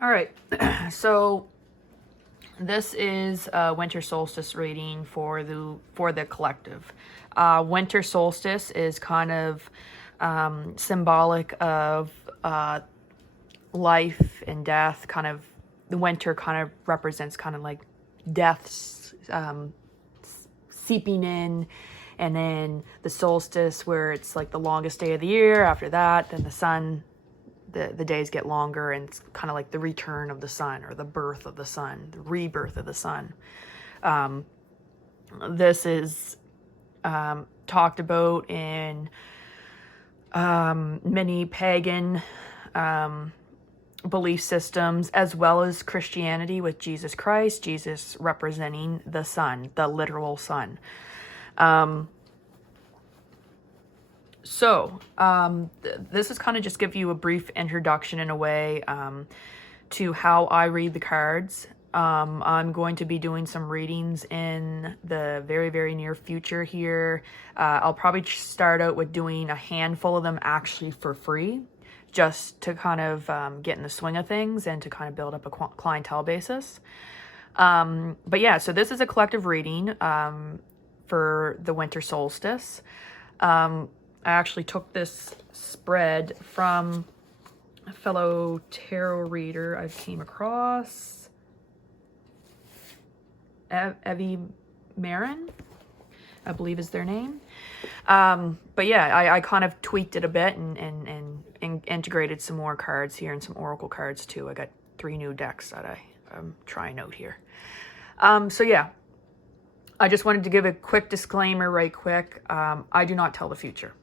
All right, so this is a winter solstice reading for the collective. Winter solstice is kind of symbolic of life and death. Kind of the winter kind of represents kind of like death's seeping in, and then the solstice where it's like the longest day of the year. After that, then the sun. The days get longer, and it's kind of like the return of the sun, or the birth of the sun, the rebirth of the sun. This is talked about in many pagan belief systems, as well as Christianity, with Jesus Christ, Jesus representing the sun, the literal sun. This is kind of just give you a brief introduction in a way to how I read the cards. I'm going to be doing some readings in the very, very near future here. I'll probably start out with doing a handful of them actually for free, just to kind of get in the swing of things and to kind of build up a clientele basis. But yeah, so this is a collective reading for the winter solstice. I actually took this spread from a fellow tarot reader I came across, Evie Marin, I believe is their name. But yeah, I kind of tweaked it a bit and integrated some more cards here and some oracle cards too. I got 3 new decks that I'm trying out here. So yeah, I just wanted to give a quick disclaimer right quick. I do not tell the future.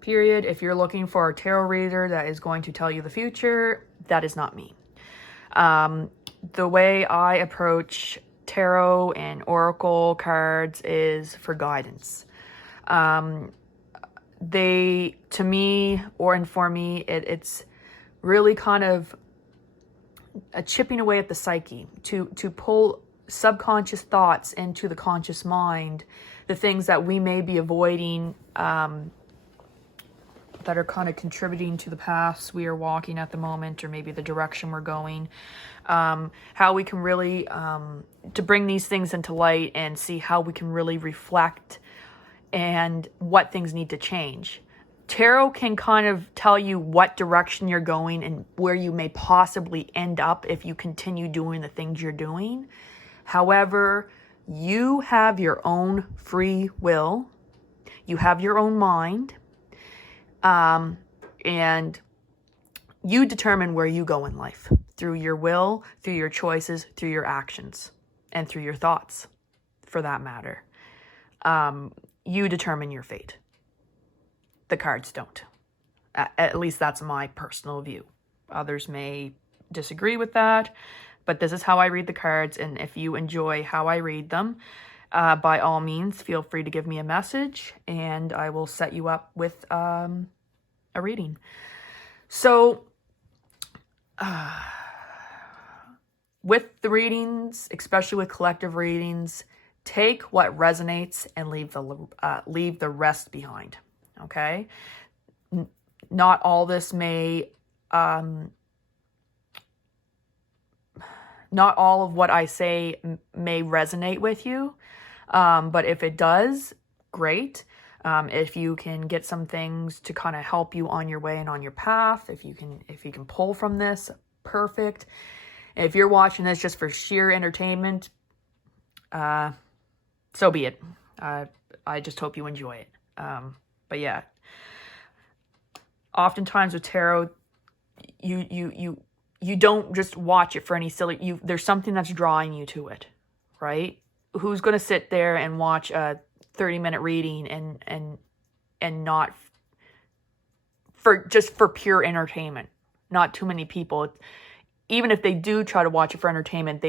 Period. If you're looking for a tarot reader that is going to tell you the future, that is not me. The way I approach tarot and oracle cards is for guidance. They, to me, and for me, it's really kind of a chipping away at the psyche to pull subconscious thoughts into the conscious mind, the things that we may be avoiding, that are kind of contributing to the paths we are walking at the moment, or maybe the direction we're going. How we can really, to bring these things into light and see how we can really reflect and what things need to change. Tarot can kind of tell you what direction you're going and where you may possibly end up if you continue doing the things you're doing. However, you have your own free will. You have your own mind. And you determine where you go in life through your will, through your choices, through your actions, and through your thoughts, for that matter. You determine your fate. The cards don't. At least that's my personal view. Others may disagree with that, but this is how I read the cards. And if you enjoy how I read them, by all means, feel free to give me a message and I will set you up with a reading. So, with the readings, especially with collective readings, take what resonates and leave the rest behind. Okay? Not all this may, not all of what I say may resonate with you, but if it does, great. If you can get some things to kind of help you on your way and on your path, if you can pull from this, perfect. If you're watching this just for sheer entertainment, so be it. I just hope you enjoy it. But yeah, oftentimes with tarot, you don't just watch it for any silly. There's something that's drawing you to it, right? Who's going to sit there and watch a 30-minute reading and not for pure entertainment? Not too many people. Even if they do try to watch it for entertainment,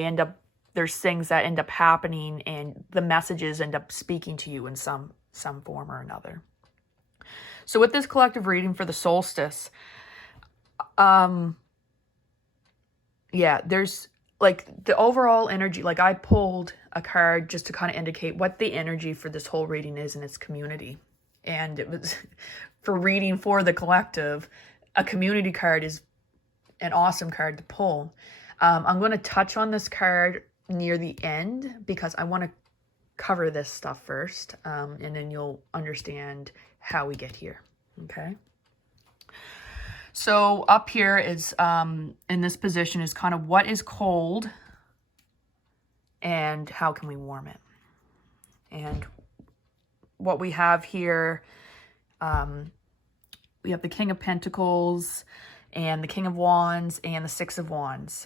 there's things that end up happening and the messages end up speaking to you in some form or another. So with this collective reading for the solstice, yeah, there's like the overall energy. Like I pulled a card just to kind of indicate what the energy for this whole reading is in its community. And it was for reading for the collective, a community card an awesome card to pull. I'm going to touch on this card near the end because I want to cover this stuff first, and then you'll understand how we get here. Okay. So up here is, in this position, is kind of what is cold and how can we warm it. And what we have here, we have the King of Pentacles and the King of Wands and the Six of Wands.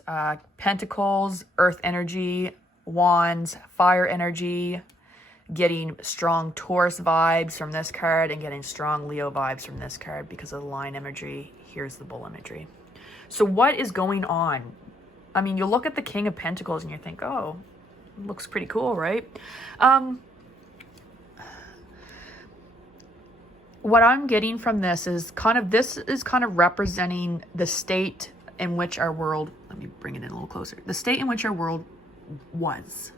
Pentacles, earth energy, Wands, fire energy, getting strong Taurus vibes from this card and getting strong Leo vibes from this card because of the Lion imagery. Here's the Bull imagery. So what is going on? I mean, you look at the King of Pentacles and you think, oh, looks pretty cool, right? What I'm getting from this is kind of representing the state in which our world, let me bring it in a little closer, the state in which our world was.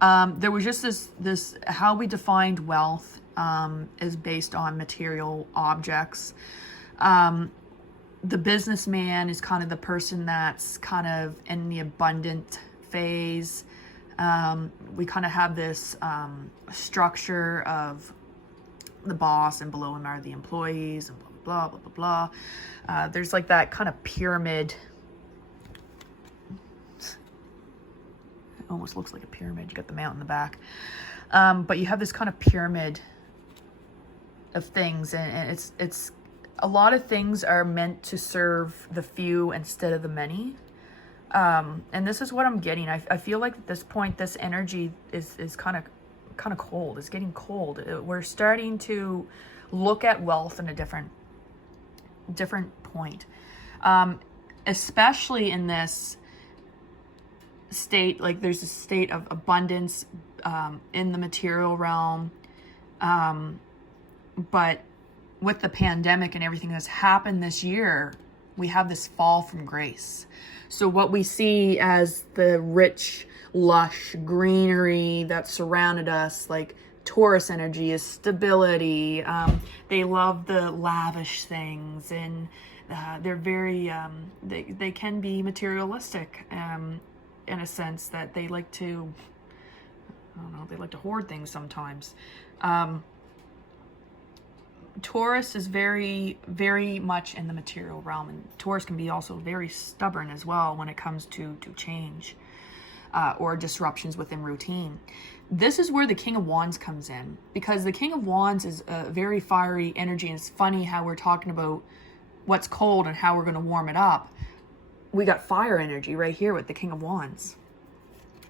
There was just this how we defined wealth is based on material objects. The businessman is kind of the person that's kind of in the abundant phase. We kind of have this structure of the boss, and below him are the employees, and blah, blah, blah, blah, blah. There's like that kind of pyramid. It almost looks like a pyramid. You got the mountain in the back. But you have this kind of pyramid of things, and it's a lot of things are meant to serve the few instead of the many. And this is what I'm getting. I feel like at this point, this energy is kind of cold. It's getting cold. We're starting to look at wealth in a different point, especially in this state. Like there's a state of abundance in the material realm, but with the pandemic and everything that's happened this year, we have this fall from grace. So what we see as the rich, lush greenery that surrounded us, like Taurus energy, is stability. They love the lavish things, and they're very they can be materialistic in a sense that they like to, I don't know, they like to hoard things sometimes. Taurus is very, very much in the material realm, and Taurus can be also very stubborn as well when it comes to change or disruptions within routine. This is where the King of Wands comes in, because the King of Wands is a very fiery energy, and it's funny how we're talking about what's cold and how we're going to warm it up. We got fire energy right here with the King of Wands.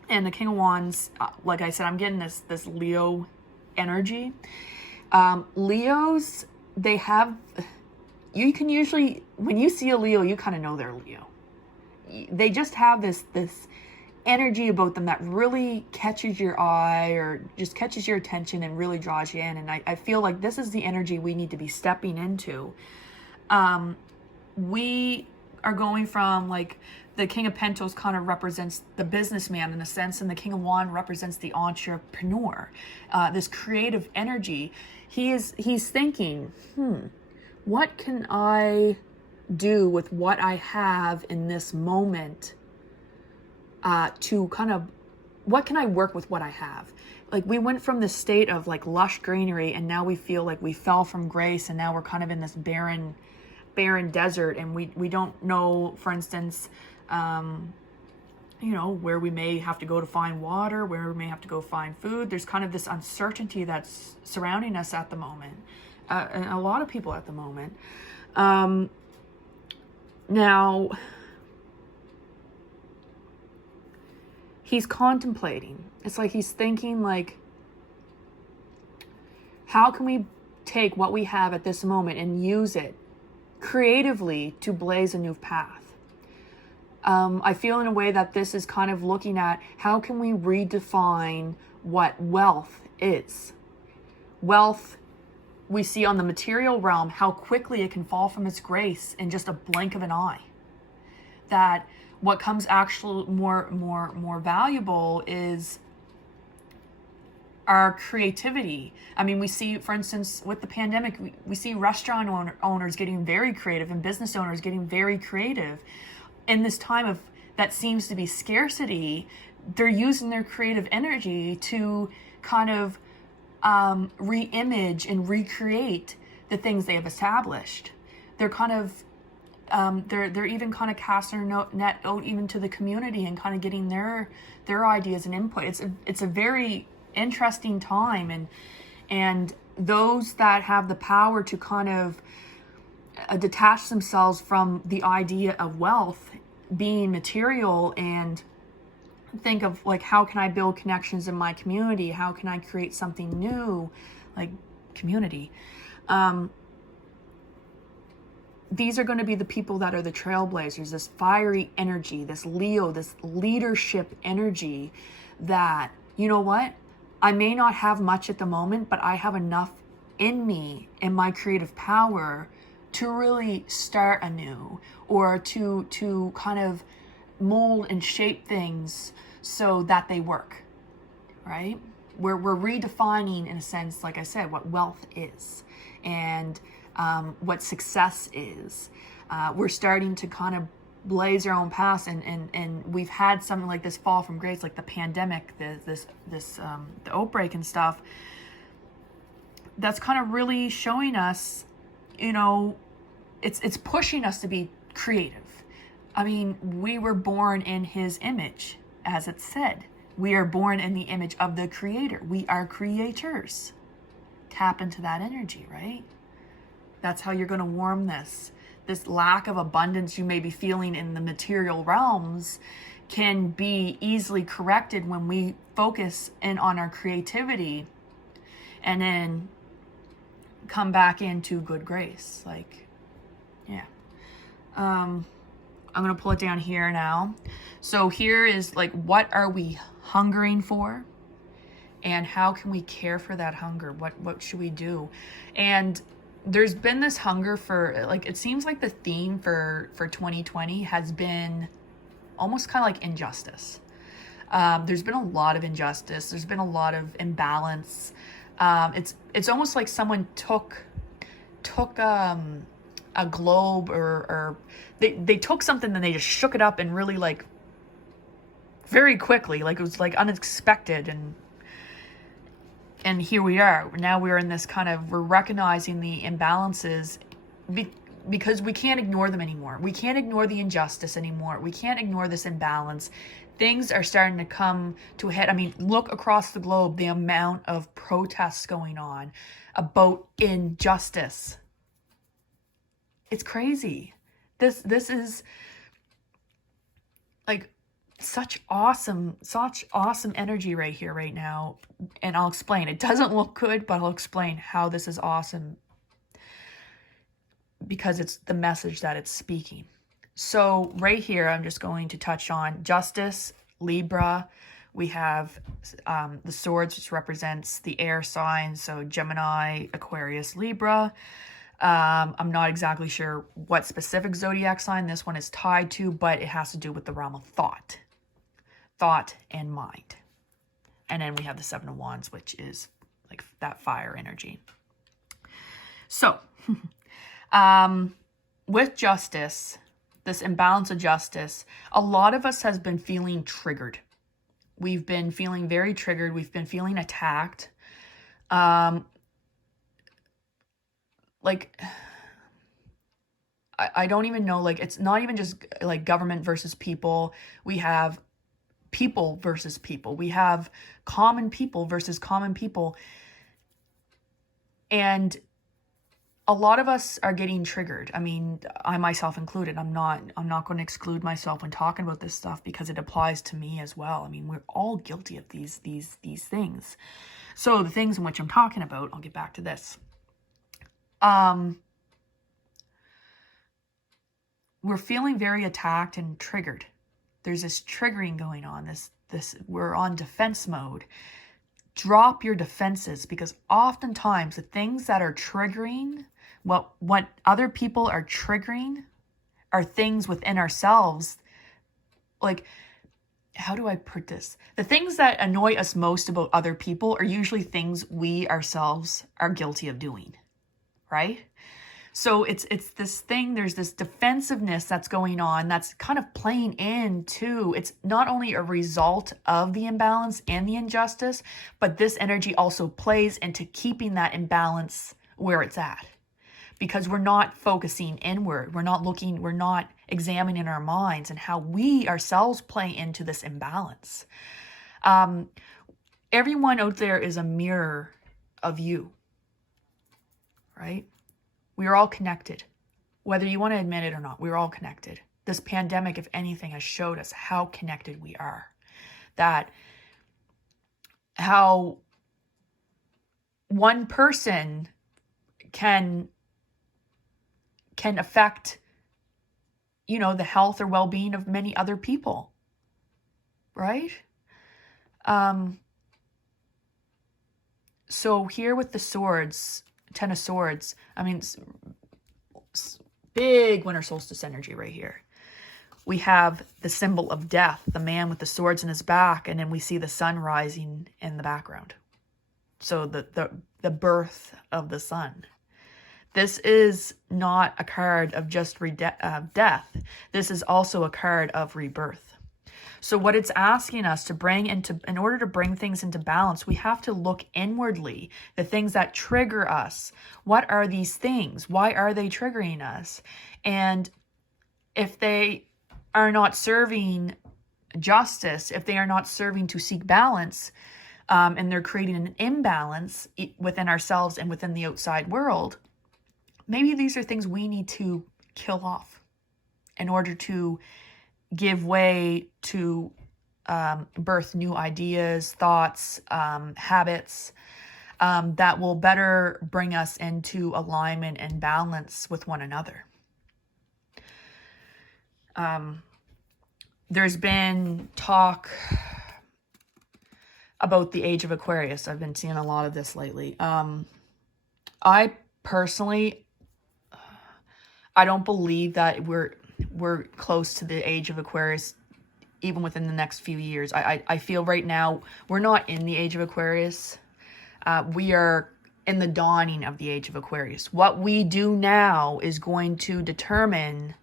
And the King of Wands, like I said, I'm getting this Leo energy. Leos, they have, you can usually, when you see a Leo, you kind of know they're Leo. They just have this energy about them that really catches your eye or just catches your attention and really draws you in. And I feel like this is the energy we need to be stepping into. We are going from, like, the King of Pentacles kind of represents the businessman in a sense, and the King of Wands represents the entrepreneur, this creative energy. He's thinking, what can I do with what I have in this moment to kind of, what can I work with what I have? Like, we went from this state of like lush greenery, and now we feel like we fell from grace, and now we're kind of in this barren desert, and we don't know, for instance, where we may have to go to find water, where we may have to go find food. There's kind of this uncertainty that's surrounding us at the moment, and a lot of people at the moment. Now, he's contemplating. It's like he's thinking, like, how can we take what we have at this moment and use it creatively to blaze a new path? I feel in a way that this is kind of looking at how can we redefine what wealth is. Wealth, we see on the material realm, how quickly it can fall from its grace in just a blink of an eye. That what comes actually more valuable is our creativity. I mean, we see, for instance, with the pandemic, we see restaurant owners getting very creative and business owners getting very creative in this time of that seems to be scarcity, they're using their creative energy to kind of re-image and recreate the things they have established. They're kind of they're even kind of casting their net out even to the community and kind of getting their ideas and input. It's a very interesting time, and those that have the power to kind of detach themselves from the idea of wealth being material and think of like, how can I build connections in my community? How can I create something new, like community? These are going to be the people that are the trailblazers, this fiery energy, this Leo, this leadership energy that, you know what? I may not have much at the moment, but I have enough in me and my creative power to really start anew, or to kind of mold and shape things so that they work, right? We're redefining, in a sense, like I said, what wealth is and what success is. We're starting to kind of blaze our own paths, and we've had something like this fall from grace, like the pandemic, the outbreak and stuff. That's kind of really showing us, you know, it's pushing us to be creative. I mean, we were born in his image, as it said. We are born in the image of the creator. We are creators. Tap into that energy, right? That's how you're going to warm this lack of abundance you may be feeling in the material realms can be easily corrected when we focus in on our creativity and then come back into good grace. Like, yeah. I'm going to pull it down here now. So here is like, what are we hungering for? And how can we care for that hunger? What should we do? And there's been this hunger for, like, it seems like the theme for 2020 has been almost kind of like injustice. There's been a lot of injustice. There's been a lot of imbalance. It's almost like someone took a globe or they took something and they just shook it up and really, like, very quickly, like it was like unexpected, and here we are. Now we're in this kind of, we're recognizing the imbalances because we can't ignore them anymore. We can't ignore the injustice anymore. We can't ignore this imbalance. Things are starting to come to a head. I mean, look across the globe, the amount of protests going on about injustice. It's crazy. This is like such awesome energy right here, right now. And I'll explain. It doesn't look good, but I'll explain how this is awesome because it's the message that it's speaking. So right here, I'm just going to touch on justice, Libra. We have the swords, which represents the air signs. So Gemini, Aquarius, Libra. I'm not exactly sure what specific zodiac sign this one is tied to, but it has to do with the realm of thought and mind. And then we have the Seven of Wands, which is like that fire energy. So, with justice, this imbalance of justice, a lot of us has been feeling triggered. We've been feeling very triggered. We've been feeling attacked. Like, I don't even know, like, it's not even just like government versus people. We have people versus people. We have common people versus common people. And a lot of us are getting triggered. I mean, I myself included. I'm not going to exclude myself when talking about this stuff because it applies to me as well. I mean, we're all guilty of these things. So the things in which I'm talking about, I'll get back to this. We're feeling very attacked and triggered. There's this triggering going on. This we're on defense mode. Drop your defenses, because oftentimes the things that are triggering, what other people are triggering, are things within ourselves. Like, how do I put this? The things that annoy us most about other people are usually things we ourselves are guilty of doing, right? So it's this thing, there's this defensiveness that's going on that's kind of playing into, it's not only a result of the imbalance and the injustice, but this energy also plays into keeping that imbalance where it's at. Because we're not focusing inward, we're not examining our minds and how we ourselves play into this imbalance. Everyone out there is a mirror of you, right? We are all connected. Whether you want to admit it or not, we're all connected. This pandemic, if anything, has showed us how connected we are. That how one person can affect, the health or well-being of many other people, right? So here with the swords, Ten of Swords, I mean, big winter solstice energy right here. We have the symbol of death, the man with the swords in his back, and then we see the sun rising in the background. So the birth of the sun. This is not a card of just death. This is also a card of rebirth. So what it's asking us to bring in order to bring things into balance, we have to look inwardly, the things that trigger us. What are these things? Why are they triggering us? And if they are not serving justice, if they are not serving to seek balance, and they're creating an imbalance within ourselves and within the outside world, maybe these are things we need to kill off in order to give way to birth new ideas, thoughts, habits that will better bring us into alignment and balance with one another. There's been talk about the age of Aquarius. I've been seeing a lot of this lately. I personally, I don't believe that we're close to the age of Aquarius even within the next few years. I feel right now we're not in the age of Aquarius. We are in the dawning of the age of Aquarius. What we do now is going to determine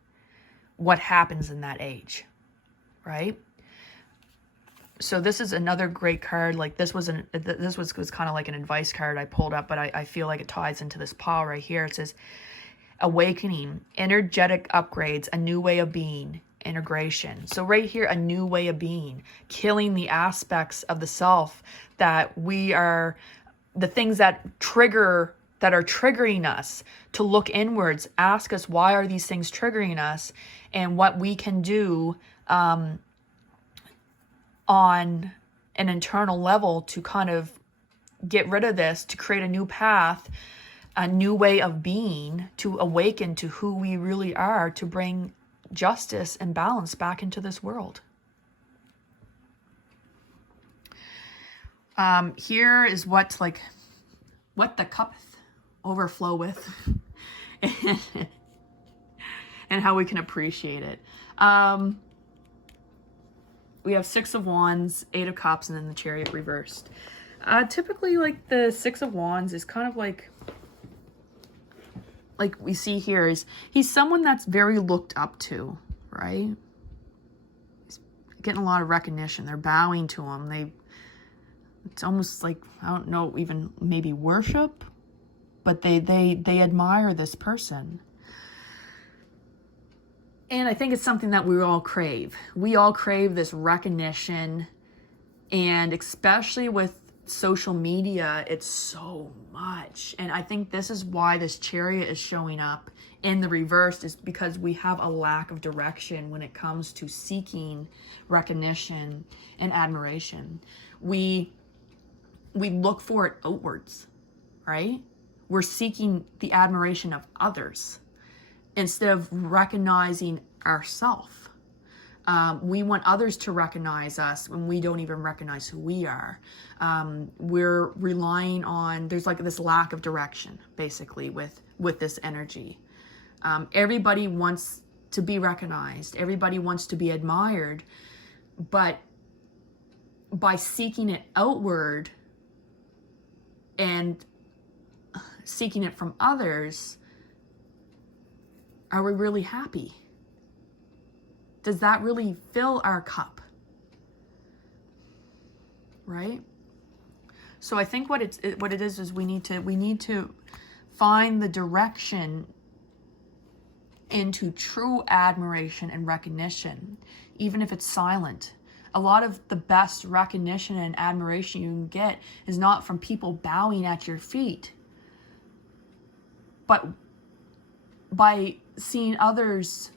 what happens in that age, right? So this is another great card. Like this was kind of like an advice card I pulled up, but I feel like it ties into this pile right here. It says, awakening, energetic upgrades, a new way of being, integration. So right here, a new way of being, killing the aspects of the self that the things that are triggering us, to look inwards, ask us, why are these things triggering us, and what we can do on an internal level to kind of get rid of this, to create a new path, a new way of being, to awaken to who we really are, to bring justice and balance back into this world. Here is what the cup overflow with and how we can appreciate it. We have Six of Wands, Eight of Cups, and then the Chariot reversed. Typically, like the Six of Wands is kind of like we see here, he's someone that's very looked up to, right? He's getting a lot of recognition. They're bowing to him. It's almost like, I don't know, even maybe worship, but they admire this person. And I think it's something that we all crave. We all crave this recognition, and especially with social media, it's so much. And I think this is why this Chariot is showing up in the reverse, is because we have a lack of direction when it comes to seeking recognition and admiration. We look for it outwards, right? We're seeking the admiration of others instead of recognizing ourselves. We want others to recognize us when we don't even recognize who we are. We're relying on, there's like this lack of direction, basically, with this energy. Everybody wants to be recognized. Everybody wants to be admired. But by seeking it outward and seeking it from others, Are we really happy? Does that really fill our cup? Right? So I think what it is we need to find the direction into true admiration and recognition, even if it's silent. A lot of the best recognition and admiration you can get is not from people bowing at your feet, but by seeing others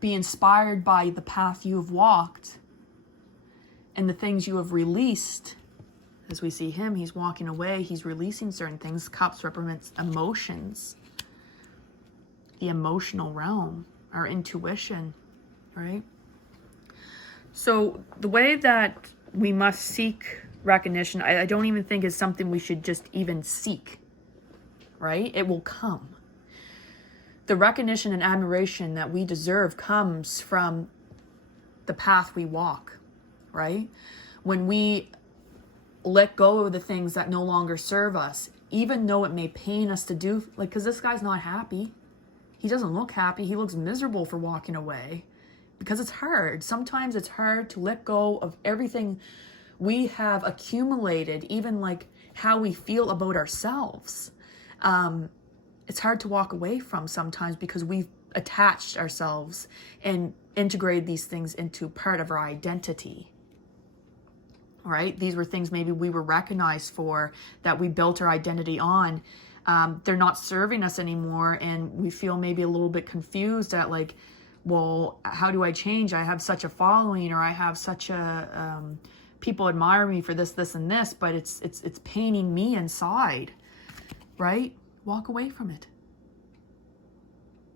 be inspired by the path you have walked and the things you have released. As we see him, he's walking away, he's releasing certain things. Cups represents emotions, the emotional realm, our intuition, right? So the way that we must seek recognition, I don't even think is something we should just even seek, right? It will come. The recognition and admiration that we deserve comes from the path we walk, right? When we let go of the things that no longer serve us, even though it may pain us to do, like, because this guy's not happy. He doesn't look happy. He looks miserable for walking away because it's hard. Sometimes it's hard to let go of everything we have accumulated, even like how we feel about ourselves. It's hard to walk away from sometimes because we've attached ourselves and integrated these things into part of our identity. Right? These were things maybe we were recognized for, that we built our identity on. They're not serving us anymore, and we feel maybe a little bit confused at like, well, how do I change? I have such a following, or I have such a people admire me for this, this, and this, but it's paining me inside, right? Walk away from it.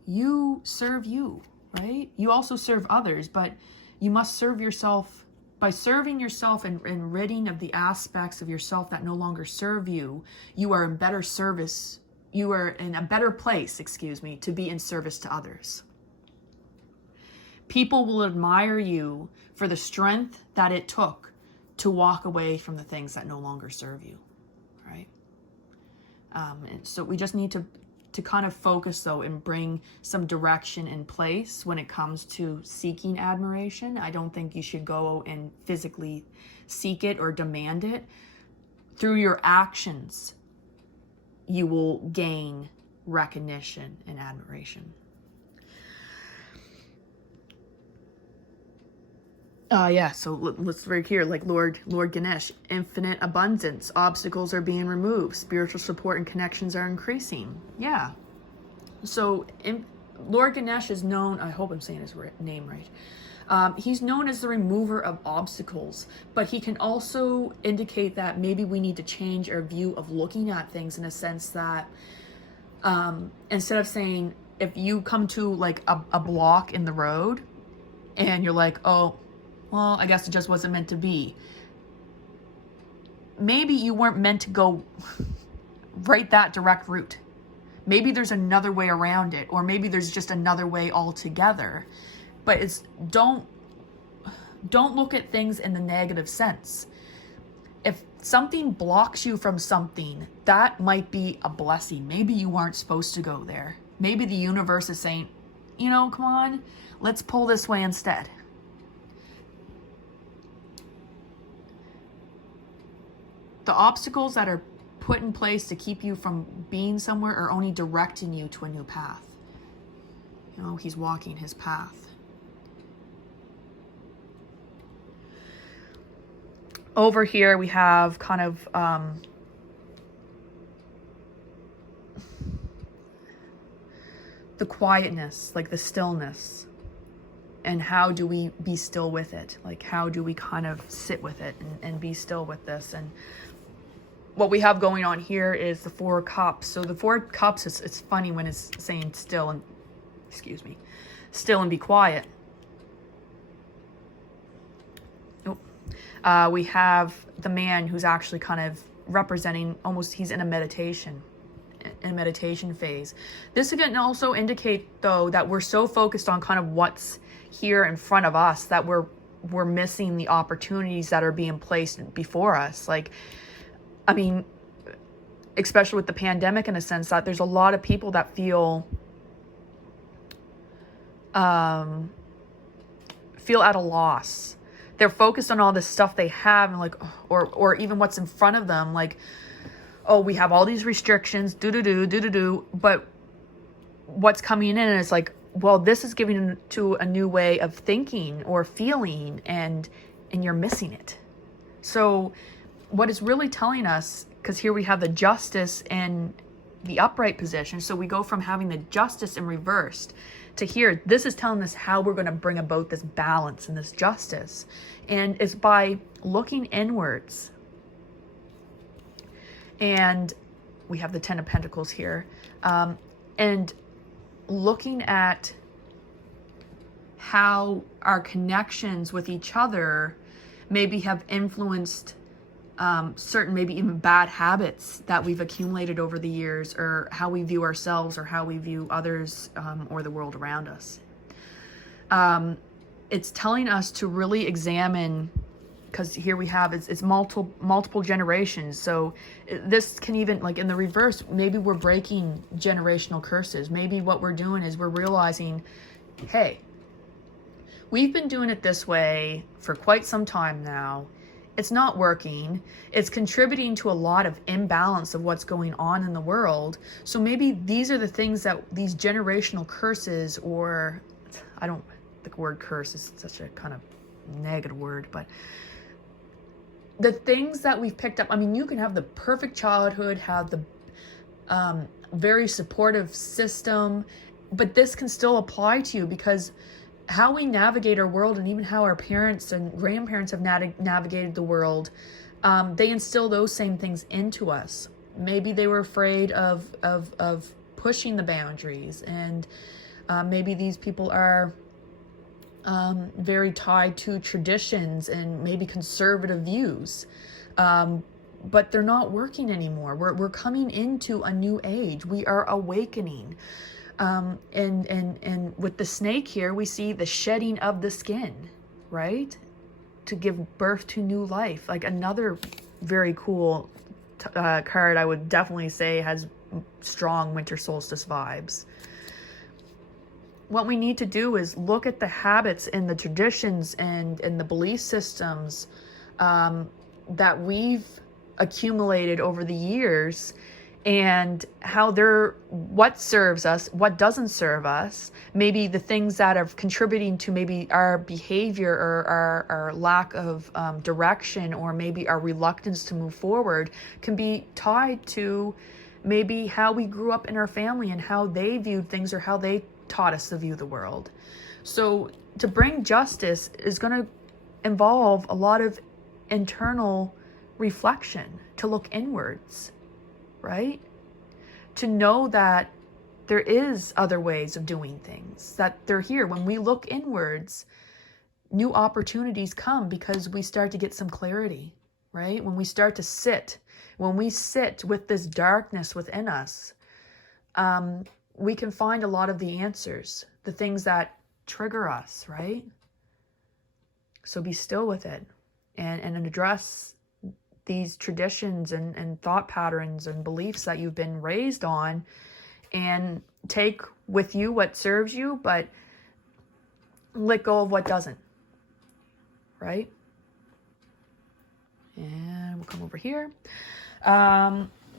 You serve you, right? You also serve others, but you must serve yourself. By serving yourself and ridding of the aspects of yourself that no longer serve you, you are in better service. You are in a better place, to be in service to others. People will admire you for the strength that it took to walk away from the things that no longer serve you, right? And so we just need to kind of focus, though, and bring some direction in place when it comes to seeking admiration. I don't think you should go and physically seek it or demand it. Through your actions, you will gain recognition and admiration. So let's right here, like Lord Ganesh, infinite abundance, obstacles are being removed, spiritual support and connections are increasing. Yeah. So Lord Ganesh is known, I hope I'm saying his name right. He's known as the remover of obstacles, but he can also indicate that maybe we need to change our view of looking at things, in a sense that instead of saying, if you come to like a block in the road and you're like, oh, well, I guess it just wasn't meant to be. Maybe you weren't meant to go right that direct route. Maybe there's another way around it, or maybe there's just another way altogether. But don't look at things in the negative sense. If something blocks you from something, that might be a blessing. Maybe you weren't supposed to go there. Maybe the universe is saying, come on, let's pull this way instead. The obstacles that are put in place to keep you from being somewhere are only directing you to a new path. He's walking his path. Over here we have kind of the quietness, like the stillness. And how do we be still with it? Like, how do we kind of sit with it and be still with this? And what we have going on here is the 4 cups. So the 4 cups, it's funny when it's saying still and, still and be quiet. We have the man who's actually kind of representing, almost he's in a meditation phase. This can also indicate, though, that we're so focused on kind of what's here in front of us that we're missing the opportunities that are being placed before us. Like, especially with the pandemic, in a sense that there's a lot of people that feel feel at a loss. They're focused on all this stuff they have, and like, or even what's in front of them. Like, oh, we have all these restrictions, but what's coming in is like, well, this is giving to a new way of thinking or feeling, and you're missing it. So what it's really telling us, because here we have the justice in the upright position. So we go from having the justice in reversed to here. This is telling us how we're going to bring about this balance and this justice. And it's by looking inwards. And we have the 10 of Pentacles here. And looking at how our connections with each other maybe have influenced certain, maybe even bad habits that we've accumulated over the years, or how we view ourselves, or how we view others, or the world around us. It's telling us to really examine, because here we have, it's multiple generations. So this can even, like in the reverse, maybe we're breaking generational curses. Maybe what we're doing is we're realizing, hey, we've been doing it this way for quite some time now. It's not working. It's contributing to a lot of imbalance of what's going on in the world. So maybe these are the things that these generational curses, or the word curse is such a kind of negative word, but the things that we've picked up. I mean, you can have the perfect childhood, have the very supportive system, but this can still apply to you, because how we navigate our world, and even how our parents and grandparents have navigated the world, they instill those same things into us. Maybe they were afraid of pushing the boundaries, and maybe these people are very tied to traditions and maybe conservative views, but they're not working anymore. We're coming into a new age. We are awakening. And with the snake here, we see the shedding of the skin, right? To give birth to new life. Like another very cool card, I would definitely say has strong winter solstice vibes. What we need to do is look at the habits and the traditions and the belief systems that we've accumulated over the years, and how what serves us, what doesn't serve us. Maybe the things that are contributing to maybe our behavior, or our lack of direction, or maybe our reluctance to move forward, can be tied to maybe how we grew up in our family and how they viewed things, or how they taught us to view the world. So to bring justice is going to involve a lot of internal reflection, to look inwards, right? To know that there is other ways of doing things, that they're here. When we look inwards, new opportunities come, because we start to get some clarity, right? When we start to sit with this darkness within us, we can find a lot of the answers, the things that trigger us, right? So be still with it, and address these traditions and thought patterns and beliefs that you've been raised on, and take with you what serves you, but let go of what doesn't, right? And we'll come over here.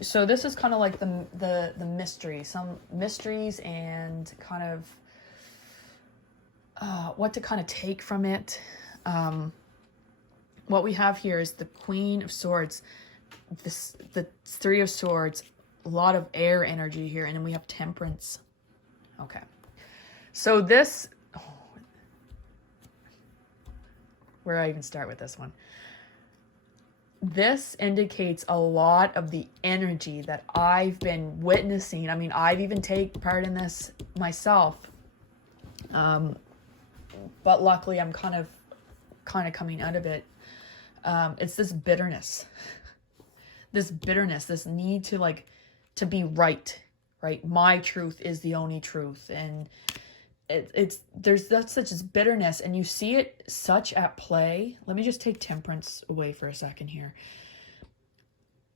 So this is kind of like the mystery, some mysteries, and kind of what to kind of take from it. What we have here is the Queen of Swords, the Three of Swords, a lot of air energy here, and then we have Temperance. Okay, so this, where do I even start with this one? This indicates a lot of the energy that I've been witnessing. I mean, I've even taken part in this myself, but luckily I'm kind of coming out of it. It's this bitterness, this need to be right. My truth is the only truth. And that's such as bitterness, and you see it such at play. Let me just take Temperance away for a second here.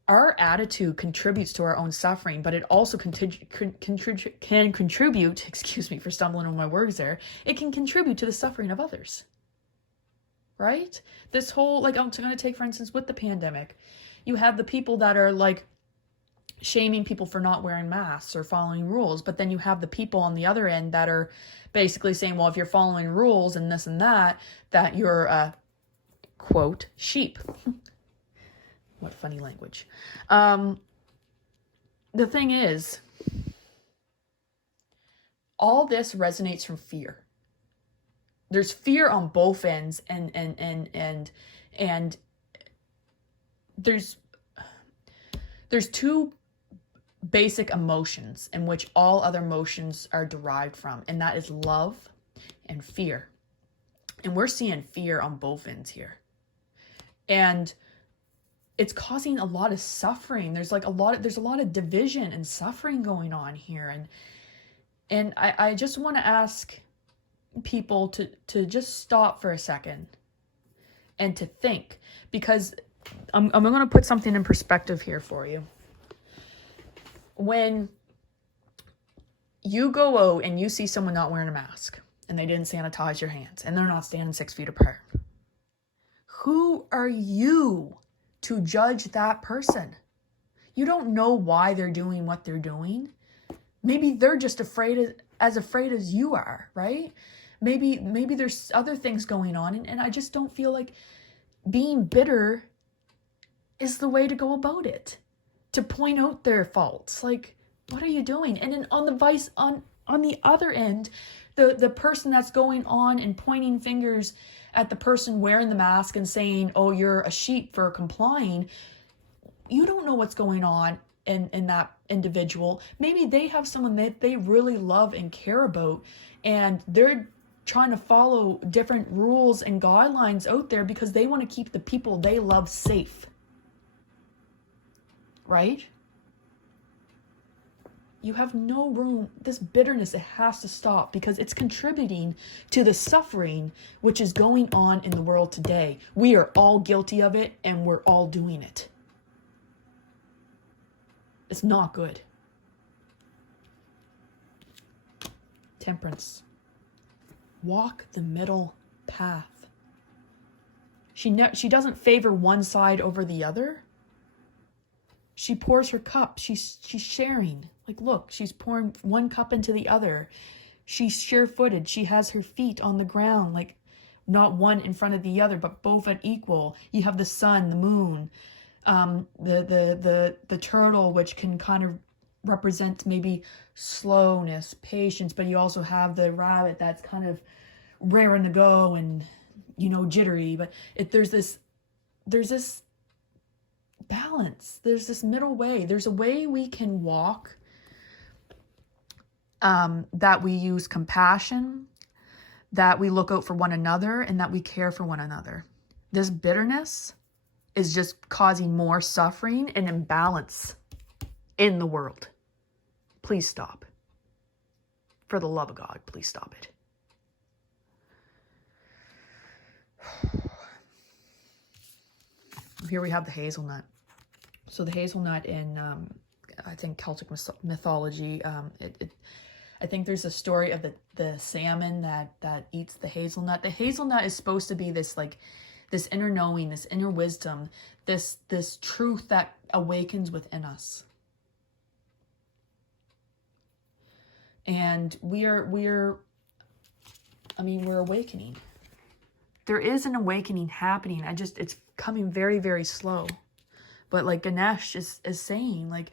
our attitude contributes to our own suffering, but it also can contribute, excuse me for stumbling on my words there, it can contribute to the suffering of others, right? This whole, like, I'm going to take, for instance, with the pandemic, you have the people that are like shaming people for not wearing masks or following rules, but then you have the people on the other end that are basically saying, well, if you're following rules and this and that you're a, quote, sheep. What funny language. The thing is, all this resonates from fear. There's fear on both ends, and there's two basic emotions in which all other emotions are derived from, and that is love and fear. And we're seeing fear on both ends here. And it's causing a lot of suffering. There's a lot of division and suffering going on here. And I just want to ask people to just stop for a second and to think, because I'm going to put something in perspective here for you. When you go out and you see someone not wearing a mask and they didn't sanitize your hands and they're not standing 6 feet apart, who are you to judge that person? You don't know why they're doing what they're doing. Maybe they're just afraid as you are, right? Maybe there's other things going on, and I just don't feel like being bitter is the way to go about it. To point out their faults. Like, what are you doing? And then on the other end, the person that's going on and pointing fingers at the person wearing the mask and saying, oh, you're a sheep for complying, you don't know what's going on in that individual. Maybe they have someone that they really love and care about, and they're trying to follow different rules and guidelines out there because they want to keep the people they love safe. Right? You have no room. This bitterness, it has to stop, because it's contributing to the suffering which is going on in the world today. We are all guilty of it, and we're all doing it. It's not good. Temperance. Walk the middle path. She doesn't favor one side over the other. She pours her cup. She's sharing. Like, look, she's pouring one cup into the other. She's sure-footed. She has her feet on the ground, like not one in front of the other, but both at equal. You have the sun, the moon, the turtle, which can kind of represent maybe slowness, patience, but you also have the rabbit that's kind of raring to go and, jittery. But there's this balance. There's this middle way. There's a way we can walk that we use compassion, that we look out for one another, and that we care for one another. This bitterness is just causing more suffering and imbalance in the world. Please stop. For the love of God, please stop it. Here we have the hazelnut. So the hazelnut in, I think, Celtic mythology, I think there's a story of the salmon that eats the hazelnut. The hazelnut is supposed to be this inner knowing, this inner wisdom, this truth that awakens within us. And we're awakening. There is an awakening happening. It's coming very, very slow. But like Ganesh is saying, like,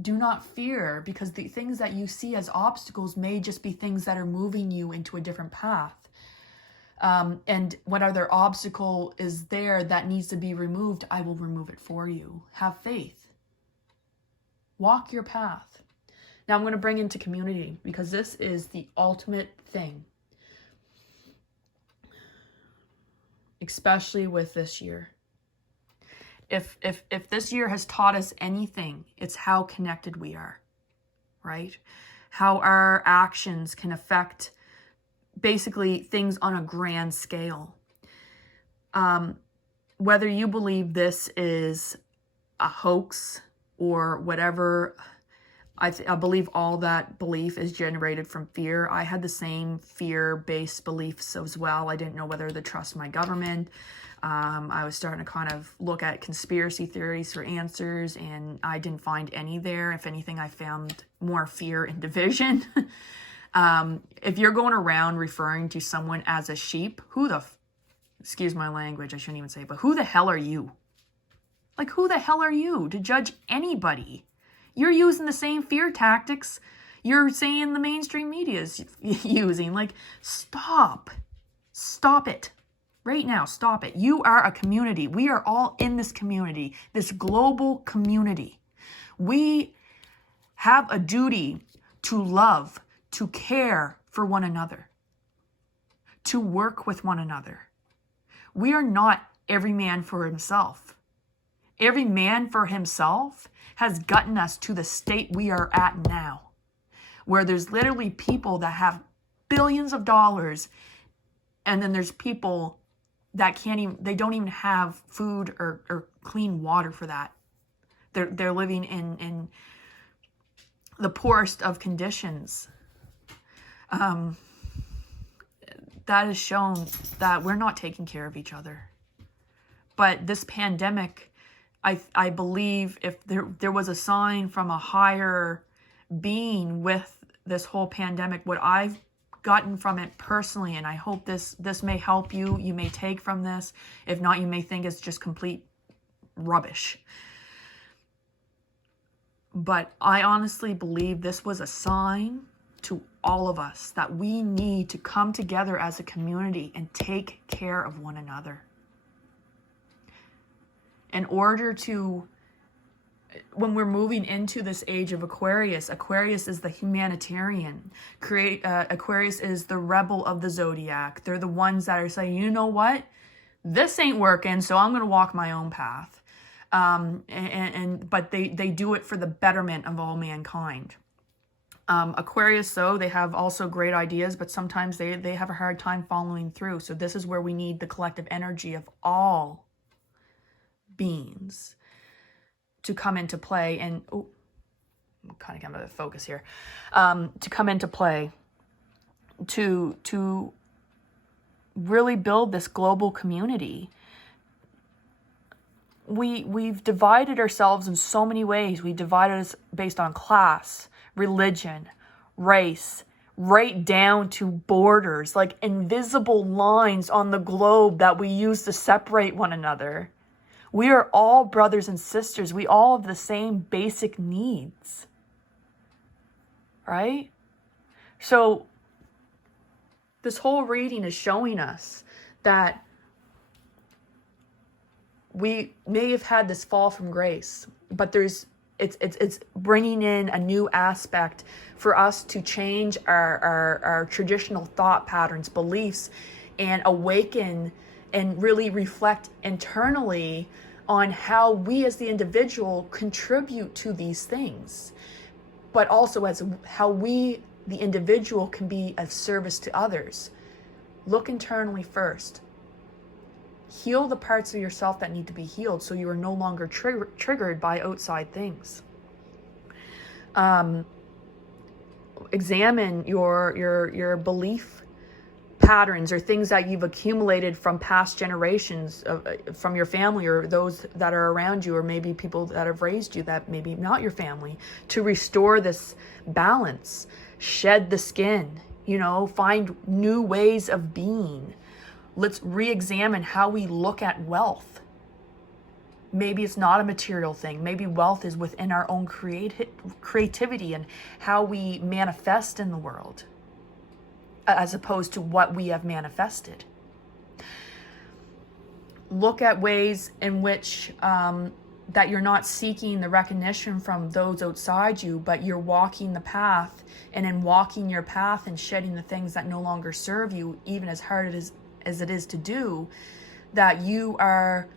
do not fear, because the things that you see as obstacles may just be things that are moving you into a different path. And what other obstacle is there that needs to be removed, I will remove it for you. Have faith. Walk your path. Now I'm going to bring into community, because this is the ultimate thing. Especially with this year. If this year has taught us anything, it's how connected we are, right? How our actions can affect basically things on a grand scale. Whether you believe this is a hoax or whatever. I believe all that belief is generated from fear. I had the same fear-based beliefs as well. I didn't know whether to trust my government. I was starting to kind of look at conspiracy theories for answers, and I didn't find any there. If anything, I found more fear and division. If you're going around referring to someone as a sheep, excuse my language, I shouldn't even say it, but who the hell are you? Like, who the hell are you to judge anybody? You're using the same fear tactics you're saying the mainstream media is using. Like, stop. Stop it. Right now, stop it. You are a community. We are all in this community, this global community. We have a duty to love, to care for one another, to work with one another. We are not every man for himself. Every man for himself has gotten us to the state we are at now, where there's literally people that have billions of dollars, and then there's people that they don't even have food or clean water for that. They're living in the poorest of conditions. That has shown that we're not taking care of each other. But this pandemic, I believe if there was a sign from a higher being with this whole pandemic, what I've gotten from it personally, and I hope this may help you. You may take from this. If not, you may think it's just complete rubbish. But I honestly believe this was a sign to all of us that we need to come together as a community and take care of one another. In order to, when we're moving into this age of Aquarius is the humanitarian. Aquarius is the rebel of the zodiac. They're the ones that are saying, you know what? This ain't working, so I'm going to walk my own path. But they do it for the betterment of all mankind. Aquarius, though, they have also great ideas, but sometimes they have a hard time following through. So this is where we need the collective energy of all beings to come into play. And I'm kind of getting out of focus here. To come into play to really build this global community. We've divided ourselves in so many ways. We divided us based on class, religion, race, right down to borders, like invisible lines on the globe that we use to separate one another. We are all brothers and sisters. We all have the same basic needs, right? So this whole reading is showing us that we may have had this fall from grace, but it's bringing in a new aspect for us to change our traditional thought patterns, beliefs, and awaken and really reflect internally on how we as the individual contribute to these things, but also as how we, the individual, can be of service to others. Look internally first. Heal the parts of yourself that need to be healed so you are no longer triggered by outside things. Examine your belief patterns or things that you've accumulated from past generations, from your family or those that are around you, or maybe people that have raised you that maybe not your family, to restore this balance. Shed the skin, find new ways of being. Let's re-examine how we look at wealth. Maybe it's not a material thing. Maybe wealth is within our own creativity and how we manifest in the world, as opposed to what we have manifested. Look at ways in which that you're not seeking the recognition from those outside you, but you're walking the path, and in walking your path and shedding the things that no longer serve you, even as hard as it is to do, that you are,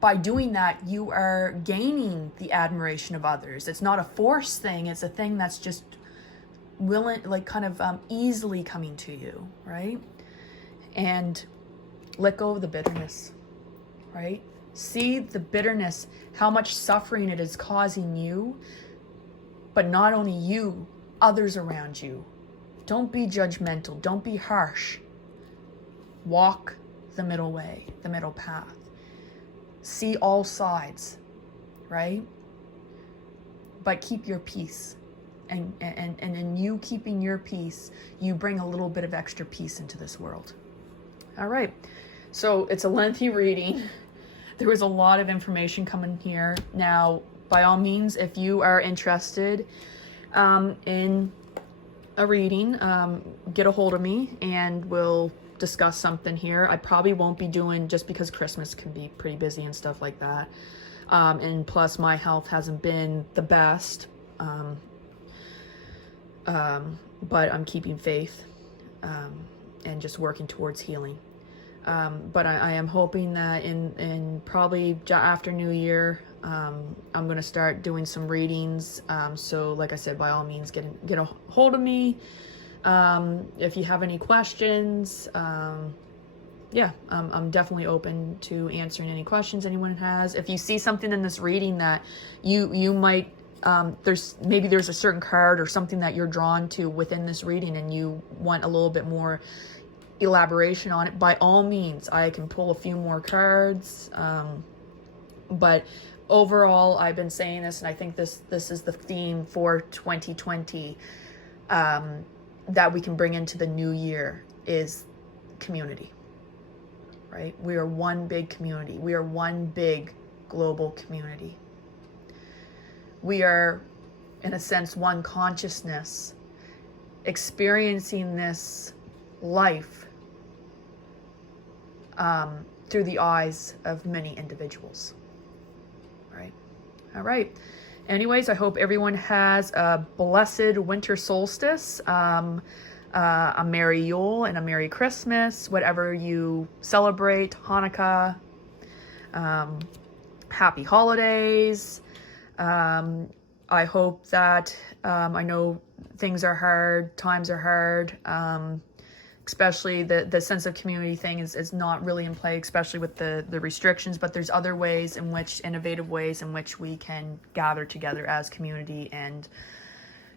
by doing that, you are gaining the admiration of others. It's not a forced thing. It's a thing that's just easily coming to you, right? And let go of the bitterness, right? See the bitterness, how much suffering it is causing you, but not only you, others around you. Don't be judgmental. Don't be harsh. Walk the middle way, the middle path. See all sides, right? But keep your peace. And in you keeping your peace, you bring a little bit of extra peace into this world. All right. So it's a lengthy reading. There was a lot of information coming here. Now, by all means, if you are interested in a reading, get a hold of me and we'll discuss something here. I probably won't be doing, just because Christmas can be pretty busy and stuff like that. And plus my health hasn't been the best. But I'm keeping faith and just working towards healing. But I am hoping that in probably after New Year, I'm going to start doing some readings. So like I said, by all means, get a hold of me. If you have any questions, yeah, I'm definitely open to answering any questions anyone has. If you see something in this reading that you might, there's a certain card or something that you're drawn to within this reading and you want a little bit more elaboration on it, by all means, I can pull a few more cards. But overall, I've been saying this, and I think this is the theme for 2020, that we can bring into the new year, is community, right? We are one big community. We are one big global community. We are, in a sense, one consciousness, experiencing this life through the eyes of many individuals, right? All right. Anyways, I hope everyone has a blessed winter solstice, a Merry Yule and a Merry Christmas, whatever you celebrate, Hanukkah, happy holidays. I hope that, I know things are hard, times are hard, especially the sense of community thing is not really in play, especially with the restrictions, but there's other ways in which, innovative ways in which we can gather together as community and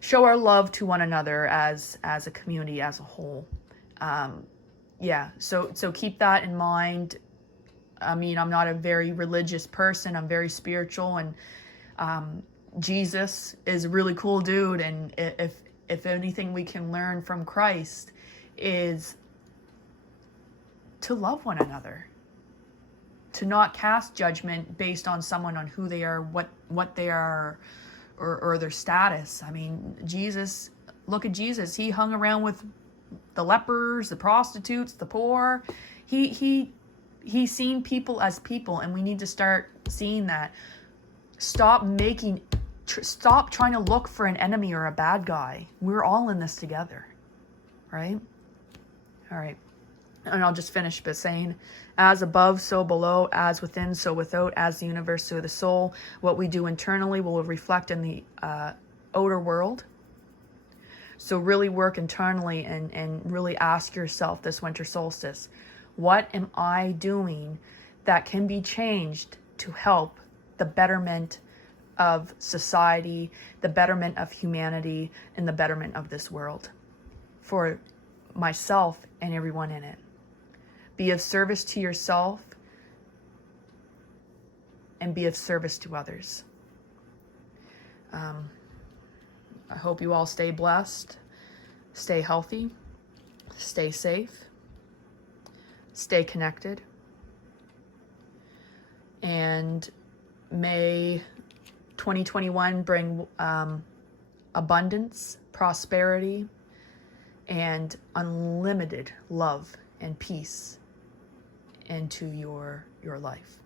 show our love to one another as a community as a whole. Yeah, so keep that in mind. I mean, I'm not a very religious person. I'm very spiritual, and Jesus is a really cool dude, and if anything we can learn from Christ is to love one another, to not cast judgment based on someone, on who they are, what they are, or their status. I mean, Jesus, look at Jesus. He hung around with the lepers, the prostitutes, the poor. He seen people as people, and we need to start seeing that. Stop trying to look for an enemy or a bad guy. We're all in this together, right? All right. And I'll just finish by saying, as above, so below, as within, so without, as the universe, so the soul. What we do internally will reflect in the outer world. So really work internally and really ask yourself this winter solstice, what am I doing that can be changed to help the betterment of society, the betterment of humanity, and the betterment of this world for myself and everyone in it? Be of service to yourself and be of service to others. I hope you all stay blessed, stay healthy, stay safe, stay connected, and may 2021 bring abundance, prosperity, and unlimited love and peace into your life.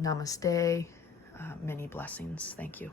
Namaste. Many blessings. Thank you.